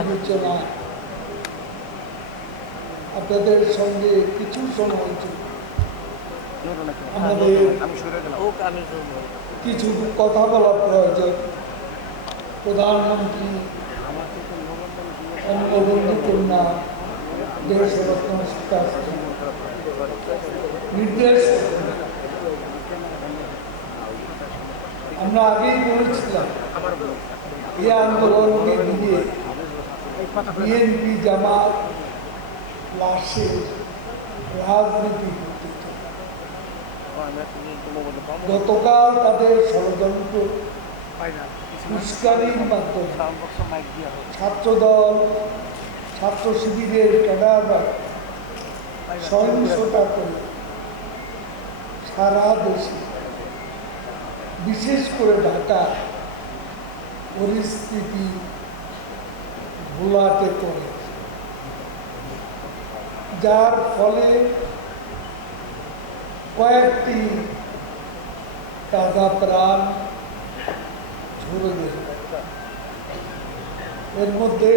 বিবেচনা আপনাদের সঙ্গে কিছু সময় আমাদের কিছু কথা বলা প্রয়োজন। প্রধানমন্ত্রী বঙ্গবন্ধু কন্যা দেশরত্ন শিক্ষাশ্রী নির্দেশ, আমরা আগেই বলেছিলাম এই আন্দোলনকে ঘিরে বিএনপি জামাত লাশের রাজনীতি। গতকাল তাদের ষড়যন্ত্র উস্কানির মাধ্যমে ছাত্রদল ছাত্র শিবিরের ক্যাডাররা সহিংসতা করে সারা দেশে বিশেষ করে ঢাকা পরিস্থিতি ঘোলাটে করে, যার ফলে কয়েকটি তাজা প্রাণ ঝরে গেল। এর মধ্যে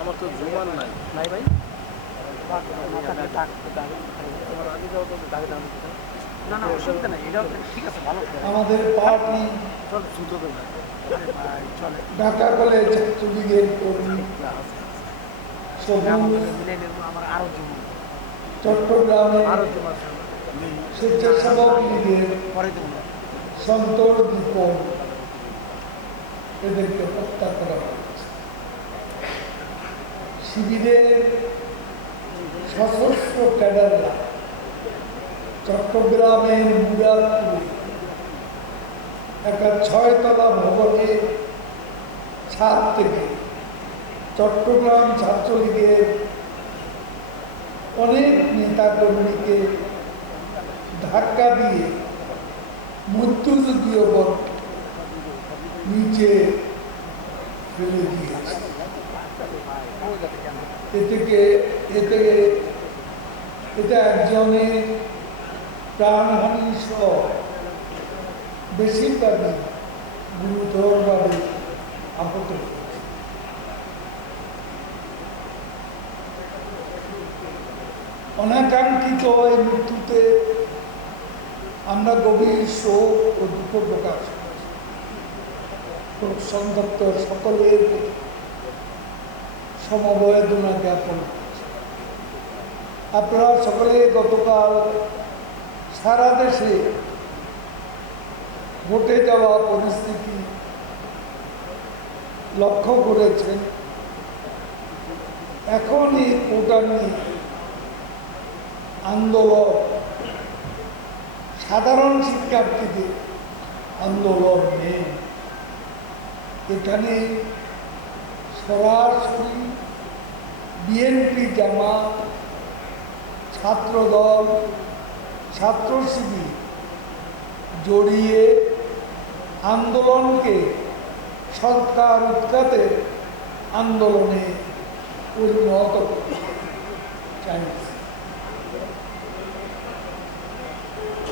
আমার তো জুমান নাই নাই ভাই, আমাদের পার্টি ঢাকা কলেজ ছাত্রলীগের কর্মী, চট্টগ্রামে স্বেচ্ছাসেবক লীগের সন্তোষ দীপন, এদেরকে হত্যা করা হয়েছে। শিবিরের সশস্ত্র ক্যাডাররা চট্টগ্রামের মুরাদপুরে একটা 6তলা ভবনের ছাদ থেকে চট্টগ্রাম ছাত্রলীগের অনেক নেতাকর্মীকে ধাক্কা দিয়ে মধ্যযুগীয় নিচে ফেলে দিয়েছে। এটা একজনের প্রাণহানি সহ বেশিরভাগই গুরুতরভাবে আহত হয়েছে। অনাকাঙ্ক্ষিত এই মৃত্যুতে আমরা গভীর শোক ও দুঃখ প্রকাশ করছি। সংযুক্ত সকলের সমবেদনা জ্ঞাপন করছি। আপনারা সকলে গতকাল সারা দেশে ঘটে যাওয়া পরিস্থিতি লক্ষ্য করেছেন। এখন এই কোটানি আন্দোলন সাধারণ শিক্ষার্থীদের আন্দোলন নেই, এখানে সরাসরি বিএনপি জামাত ছাত্রদল ছাত্র শিবির জড়িয়ে আন্দোলনকে সরকার উৎখাতের আন্দোলনে পরিণত চাইছে।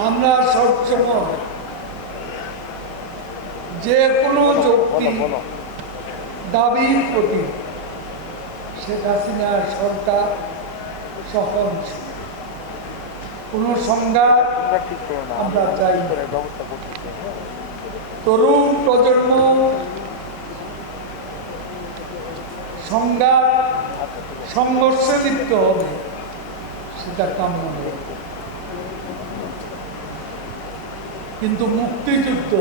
আমরা সবসময় যে কোনো যৌক্তিক দাবির প্রতি শেখ হাসিনার সরকার সহনশীল, কোনো সংঘাত আমরা চাই না। তরুণ প্রজন্ম সংঘাত সংঘর্ষে লিপ্ত হবে, সেটা কাম্য নয়। কিন্তু মুক্তিযুদ্ধ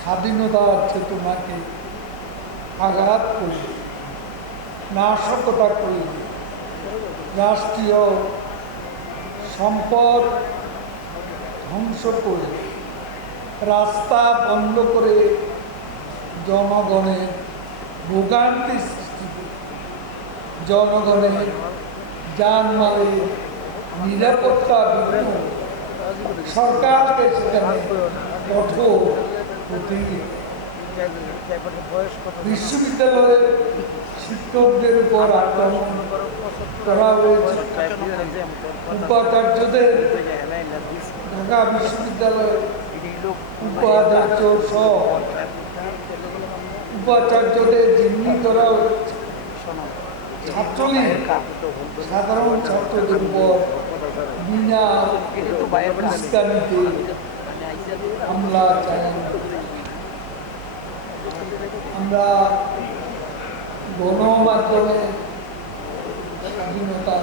স্বাধীনতার চেতনাকে আঘাত করে, নাশকতা করে, রাষ্ট্রীয় সম্পদ ধ্বংস করে, রাস্তা বন্ধ করে জনগণের ভোগান্তি সৃষ্টি করে, জনগণের জানমালের নিরাপত্তা বিঘ্ন, সরকারকে সেখানে কঠোর বিশ্ববিদ্যালয়ের শিক্ষকদের উপর আক্রমণ করা হয়েছে। উপাচার্যদের ঢাকা বিশ্ববিদ্যালয়ের উপাচার্য সহ উপাচার্যদের জিম্মি করা হচ্ছে ছাত্রলীগ সাধারণ ছাত্রদের উপর বিনা উস্কানিতে হামলা চালানো। আমরা গণমাধ্যমে স্বাধীনতা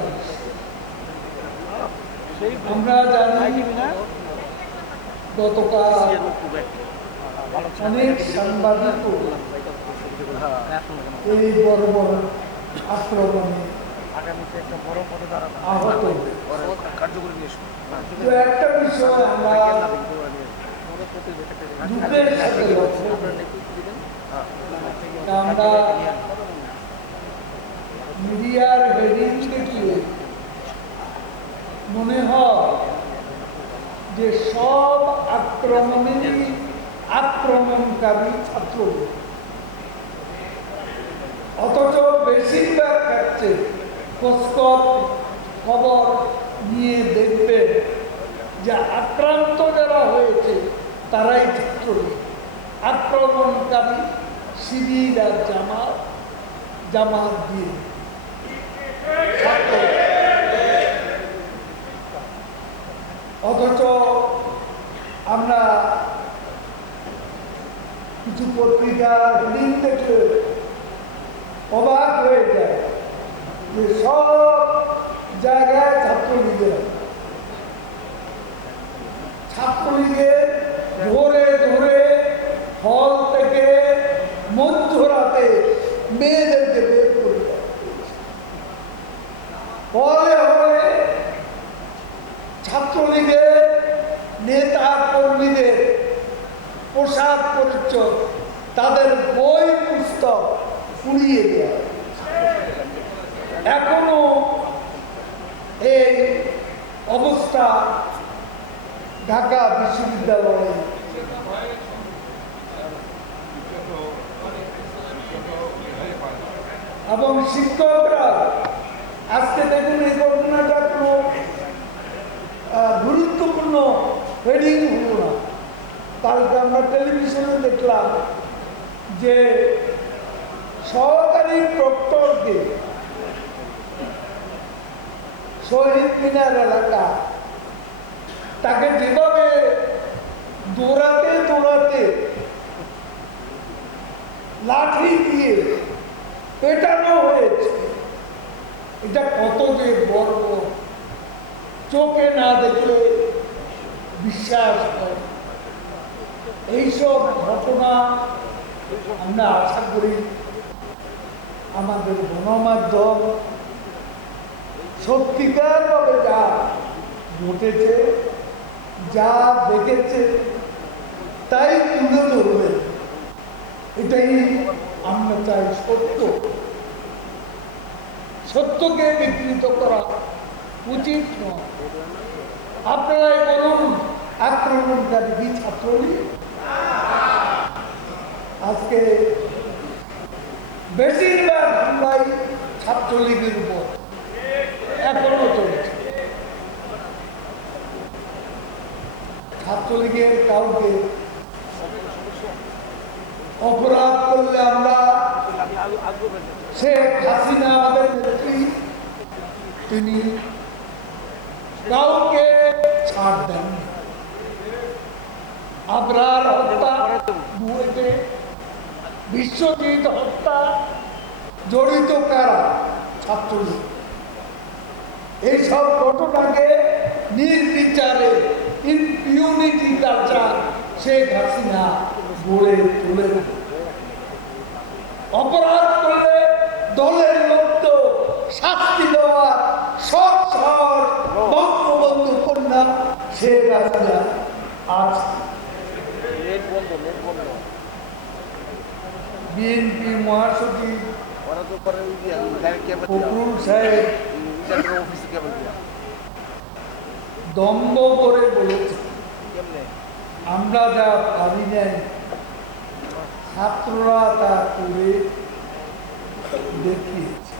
আমরা জানি গতকাল অনেক সাংবাদিক এই বড় বড় আক্রমণে আহত। তো একটা বিষয় আমরা দুঃখের সাথে লক্ষ্য করি। আমরা মিডিয়ার হেডিং দেখলে মনে হয় যে সব আক্রমণকারী ছাত্র, অথচ বেশিরভাগ ক্ষেত্রে খবর নিয়ে দেখবেন যে আক্রান্ত যারা হয়েছে তারাই ছাত্রলীগ, আক্রমণকারী শিবির আর জামাত দিয়ে ছাত্র। অথচ আমরা কিছু পত্রিকার হেডিং দেখলে অবাক হয়ে যায় যে সব জায়গায় ছাত্রলীগের ধরে ধরে হল থেকে মধ্যরাতে মেয়েদেরকে বের করে দেয়। হলে হলে ছাত্রলীগের নেতা কর্মীদের পোশাক পরিচ্ছদ, তাদের বই পুস্তক পুড়িয়ে দেয়। এখনো এই অবস্থা ঢাকা বিশ্ববিদ্যালয়ে। এবং শিক্ষকরা আজকে দেখুন এই ঘটনাটা কোনো গুরুত্বপূর্ণ হেডিং হলো না। কালকে আমরা টেলিভিশনে দেখলাম যে সহকারী প্রক্টরকে শহীদ মিনার এলাকা তাকে যেভাবে দৌড়াতে লাঠি দিয়ে পেটানো হয়েছে, এটা কত যে বর্ব, চোখে না দেখলে বিশ্বাস হয়। এইসব ঘটনা আমরা আশা করি আমাদের গণমাধ্যম সত্যিকারভাবে যা ঘটেছে, যা দেখেছে তাই তুলে ধরবে। এটাই আমরা চাই। সত্যকে বিকৃত করা উচিত নয়। আপনারাই বলুন, আক্রমণকারী কি ছাত্রলীগ? আজকে বেশিরভাগ হামলাই ছাত্রলীগের উপর এখনো চলছে। ছাত্রলীগের কাউকে অপরাধ করলে আমরা, শেখ হাসিনা আমাদের নেত্রী, তিনি কাউকে ছাড় দেন। আবরার হত্যা, বুয়েটে বিশ্বজিৎ হত্যা জড়িত কারা? ছাত্রলীগ। এইসব ঘটনাকে নির্বিচারে ইম্পিউনিটি কালচার শেখ হাসিনা গড়ে তুলে। অপরাধ করলে দলের লোককে শাস্তি দেওয়া সব বঙ্গবন্ধু কন্যা শেখ হাসিনা আজ বিএনপি মহাসচিব ফখরুল সাহেব দম্ভ করে বলেছে, আমরা যা ভাবি নাই ছাত্ররা তা করে দেখিয়েছে।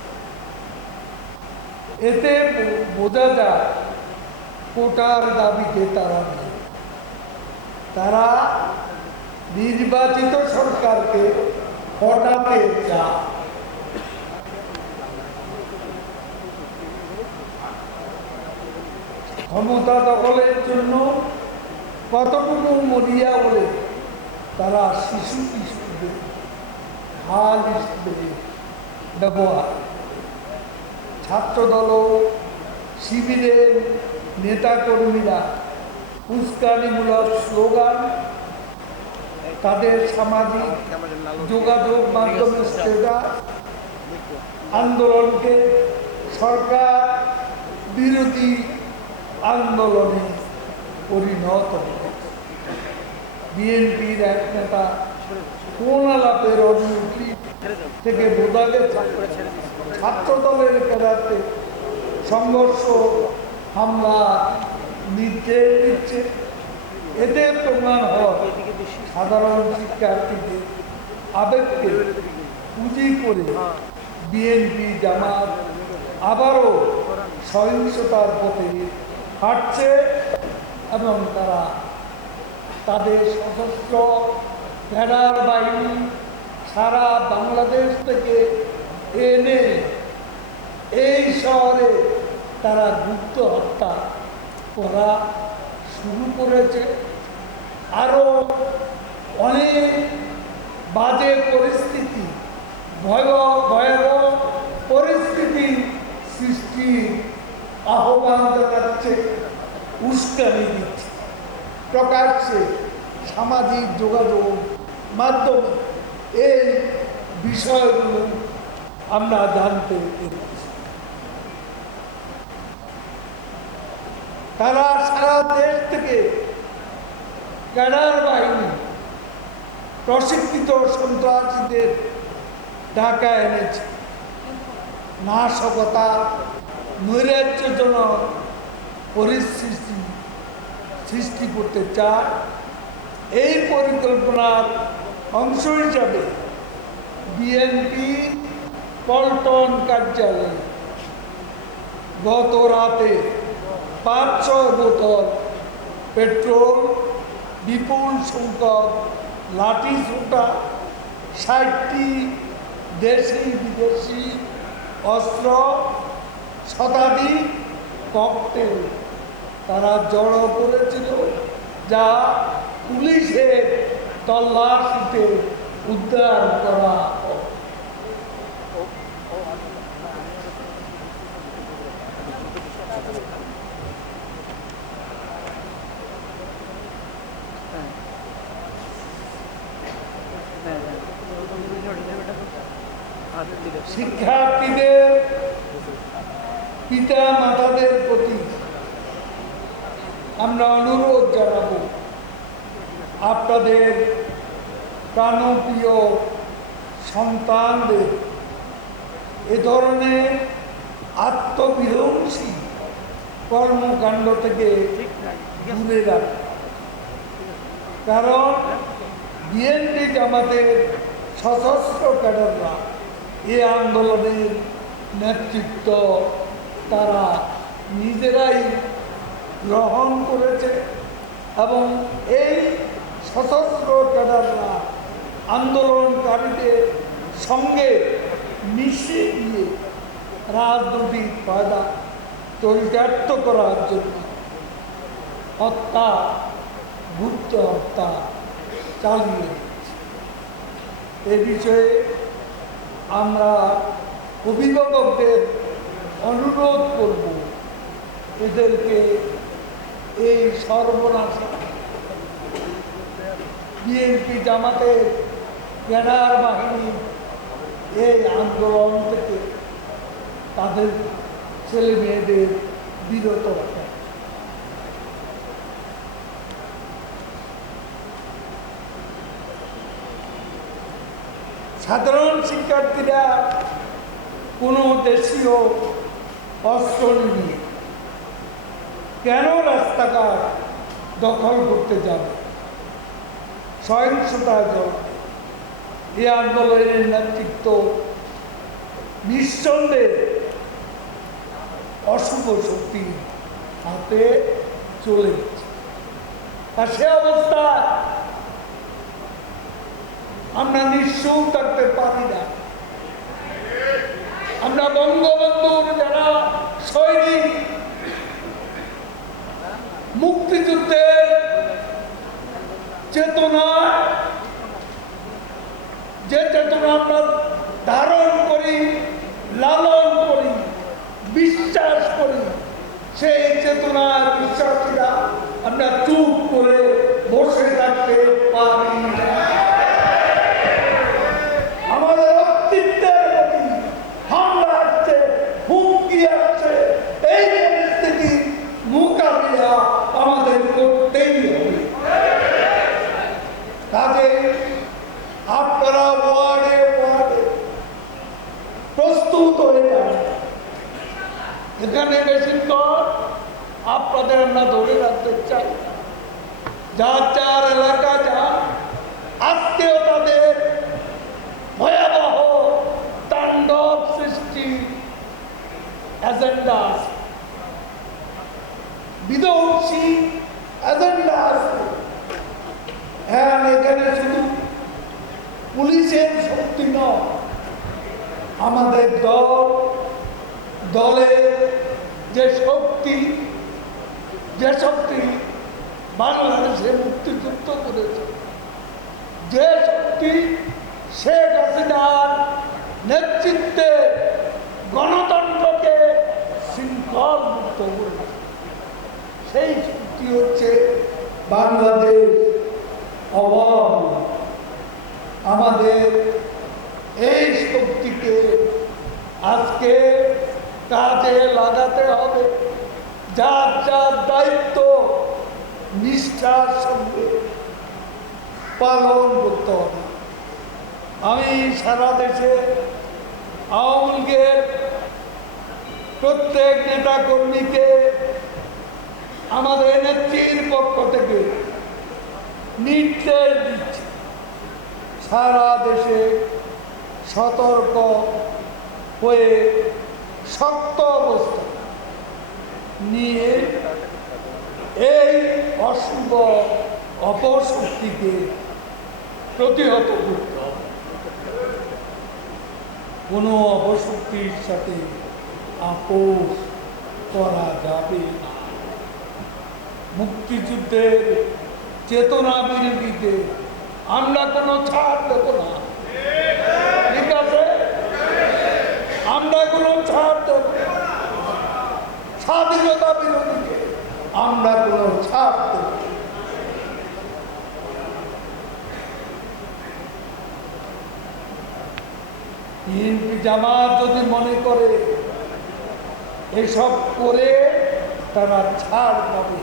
এতে বোঝা যায় কোটার দাবিতে তারা নেই। তারা নির্বাচিত সরকারকে হটাতে চায়। ক্ষমতা দখলের জন্য কতটুকু মরিয়া বলে তারা শিশু কিশোরদের হাল হিসেবে ব্যবহার। ছাত্রদল শিবিরের নেতাকর্মীরা উস্কানিমূলক স্লোগান, তাদের সামাজিক যোগাযোগ মাধ্যমে স্ট্যাটাস আন্দোলনকে সরকার বিরোধী আন্দোলনে পরিণত করে। বিএনপির এক নেতা কোন আলাপের অনুমতি থেকে বোঝা গেছে ছাত্রদলের ক্যাডারদের সংঘর্ষ হামলা নির্দেশ দিচ্ছে। এতে প্রমাণ হয় সাধারণ শিক্ষার্থীদের আবেগকে পুঁজি করে বিএনপি জামাত আবারও সহিংসতার পথে হাঁটছে এবং তারা তাদের সশস্ত্র ক্যাডার বাহিনী সারা বাংলাদেশ থেকে এনে এই শহরে তারা গুপ্ত হত্যা করা শুরু করেছে। আরও অনেক বাজে পরিস্থিতি, ভয়াবহ পরিস্থিতি সৃষ্টির আহ্বান জানাচ্ছে, উস্কানি দিচ্ছে। প্রকাশ্যে সামাজিক যোগাযোগ মাধ্যমে এই বিষয়গুলো আমরা জানতে পেরেছি। তারা সারা দেশ থেকে ক্যাডার বাহিনী প্রশিক্ষিত সন্ত্রাসীদের ঢাকা এনেছে। নাশকতা, নৈরাজ্যজনক পরিস্থিতি সৃষ্টি করতে চায়। এই পরিকল্পনার অংশ হিসাবে বিএনপি পল্টন কার্যালয়ে গত রাতে 500 বোতল পেট্রোল, বিপুল সংখ্যক লাঠি সোটা, 60টি দেশি বিদেশি অস্ত্র, শতাধিক ককটেল তারা জড়ো করেছিল, যা পুলিশের তল্লাশিতে উদ্ধার করা হয়। শিক্ষার্থীদের পিতা মাতাদের প্রতি আমরা অনুরোধ জানাব, আপনাদের প্রাণপ্রিয় সন্তানদের এ ধরনের আত্মবিধ্বংসী কর্মকাণ্ড থেকে দূরে রাখা। কারণ বিএনপি জামাতের সশস্ত্র ক্যাডাররা এই আন্দোলনের নেতৃত্ব তারা নিজেরাই গ্রহণ করেছে এবং এই সশস্ত্র ক্যাডাররা আন্দোলনকারীদের সঙ্গে মিশে গিয়ে রাজনৈতিক ফায়দা চরিতার্থ করার জন্য হত্যা, গুপ্ত হত্যা চালিয়ে এ বিষয়ে আমরা অভিভাবকদের অনুরোধ করব, এদেরকে এই সর্বনাশ বিএনপি জামাতের ক্যাডার বাহিনী এই আন্দোলন থেকে তাদের ছেলে মেয়েদের বিরত রাখা। সাধারণ শিক্ষার্থীরা কোনো দেশীয় অস্ত্র নিয়ে কেন রাস্তাঘাট দখল করতে যাবে? সহিংসতা এই আন্দোলনের নেতৃত্ব নিঃসন্দেহে অশুভ শক্তির হাতে চলে গেছে। আর সে অবস্থায় আমরা নিঃসুখ থাকতে পারি না। আমরা বঙ্গবন্ধুর যারা সৈনিক, মুক্তিযুদ্ধের চেতনা, যে চেতনা আমরা ধারণ করি, লালন করি, বিশ্বাস করি, সেই চেতনার বিশ্বাসীরা আমরা চুপ করে বসে থাকতে পারি না। আমাদের অস্তিত্বের প্রতি হামলা আসছে, হুমকি আসছে, এই পরিস্থিতির মোকাবিলা আমাদের করতেই হবে। কাজে আপনারা ওয়ার্ডে ওয়ার্ডে প্রস্তুত হয়ে যান। এখানে বেশিক্ষণ আপনাদের আমরা ধরে রাখতে চাই। যার যার এলাকা যান, আজকেও তাদের ভয়াবহ তাণ্ডব সৃষ্টি এজেন্ডা আছে, বিধ্বংসী এজেন্ডা আছে। হ্যাঁ, এখানে শুধু পুলিশের শক্তি নয়, আমাদের দলের যে শক্তি বাংলাদেশে মুক্তিযুদ্ধ করেছে, যে শক্তি শেখ হাসিনার নেতৃত্বে গণতন্ত্রকে শৃঙ্খল মুক্ত করেছে, সেই শক্তি হচ্ছে বাংলাদেশ আওয়ামী লীগ। আমাদের এই শক্তিকে আজকে কাজে লাগাতে হবে, যার যার দায়িত্ব নিষ্ঠার সঙ্গে পালন করতে হবে। আমি সারা দেশে আওয়ামী লীগের প্রত্যেক নেতা কর্মীকে আমাদের নেত্রীর পক্ষ থেকে নির্দেশ দিচ্ছি, সারা দেশে সতর্ক হয়ে শক্ত অবস্থা নিয়ে এই অশুভ অপশক্তিকে প্রতিহত করতে হবে। কোনো অপশক্তির সাথে আপোষ করা যাবে না। মুক্তিযুদ্ধের চেতনা বিরোধীতে আমরা কোনো ছাড় দেব না, ঠিক আছে? আমরা কোনো ছাড় দেব না। স্বাধীনতা বিরোধীকে আমরা কোনো ছাড় দেব না। বিএনপি জামাত যদি মনে করে এসব করে তারা ছাড় পাবে,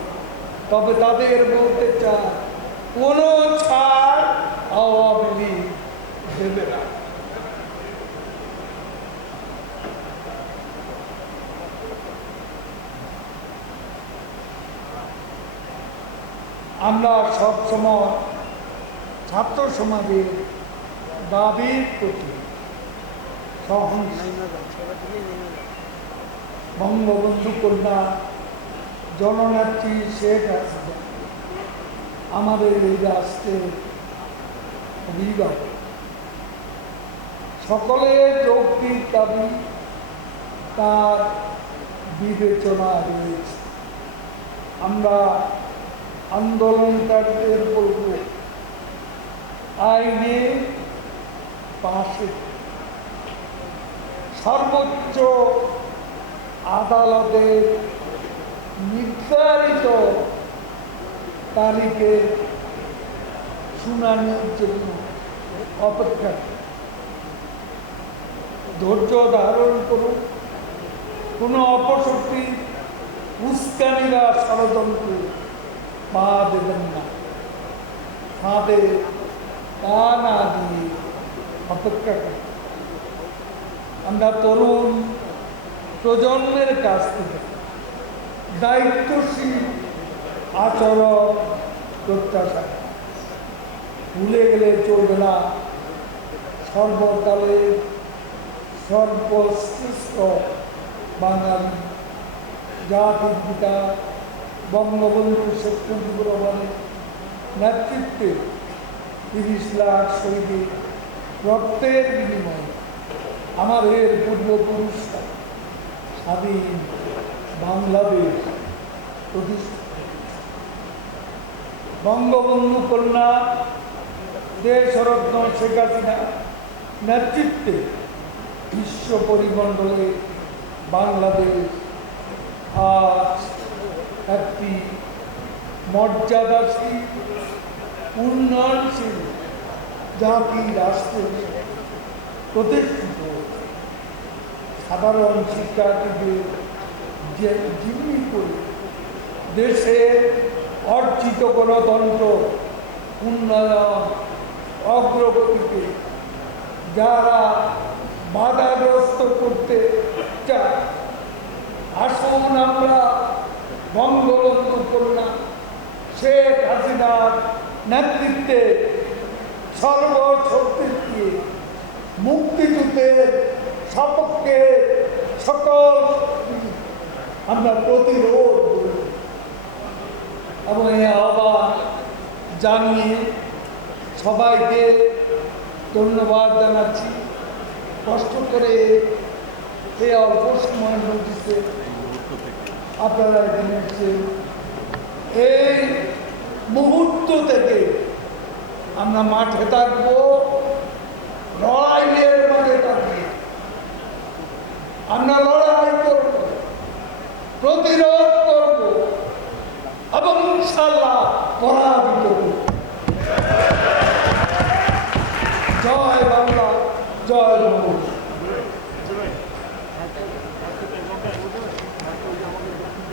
তবে তাদের বলতে চায় কোনো ছাড় আওয়ামী লীগ দেবে না। আমরা সবসময় ছাত্র সমাজের দাবির প্রতি সহনশীল, বঙ্গবন্ধু কন্যা জননেত্রী শেখ হাসিনা আমাদের এই রাষ্ট্রের অভিভাবক, সকলের যৌক্তিক দাবি তার বিবেচনা রয়েছে। আমরা আন্দোলনকারীদের বলব, আইনে পাশে সর্বোচ্চ আদালতের নির্ধারিত তারিখে শুনানির জন্য অপেক্ষা, ধৈর্য ধারণ করুন। কোনো অপশক্তি উস্কানিরা ষড়যন্ত্রে পা দেবেন না, ফাঁদে পা না দিয়ে অপেক্ষা করুন। আমরা তরুণ প্রজন্মের কাছ থেকে দায়িত্বশীল আচরণ প্রত্যাশা, ভুলে গেলে চলবে না সর্বকালের সর্বশ্রেষ্ঠ বাঙালি জাতির পিতা বঙ্গবন্ধু শেখ মুজিবুর রহমানের নেতৃত্বে 30 লাখ শহীদের রক্তের বিনিময়ে আমাদের পূর্বপুরুষরা স্বাধীন বাংলাদেশ প্রতিষ্ঠা করেছে। বঙ্গবন্ধু কন্যা দেশরত্ন শেখ হাসিনা নেতৃত্বে বিশ্ব পরিমণ্ডলে বাংলাদেশ আজ একটি মর্যাদাশীল উন্নয়নশীল জাতি রাষ্ট্র প্রতিষ্ঠিত হয়েছে। সাধারণ শিক্ষার্থীদের জিম্মি করে দেশের অর্জিত গণতন্ত্র উন্নয়ন অগ্রগতিকে যারা বাধাগ্রস্ত করতে চায়, আসুন আমরা বঙ্গবন্ধু কন্যা শেখ হাসিনার নেতৃত্বে সর্বশক্তি দিয়ে মুক্তিযুদ্ধের সপক্ষে সকল আমরা প্রতিরোধ করি এবং এই আহ্বান জানিয়ে সবাইকে ধন্যবাদ জানাচ্ছি। কষ্ট করে এই অল্প সময়ের মধ্যে আপনারা এখানে এসেছেন। এই মুহূর্ত থেকে আমরা মাঠে থাকবো, লড়াইয়ের মাঠে থাকবো, আমরা লড়াই করব, প্রতিরোধ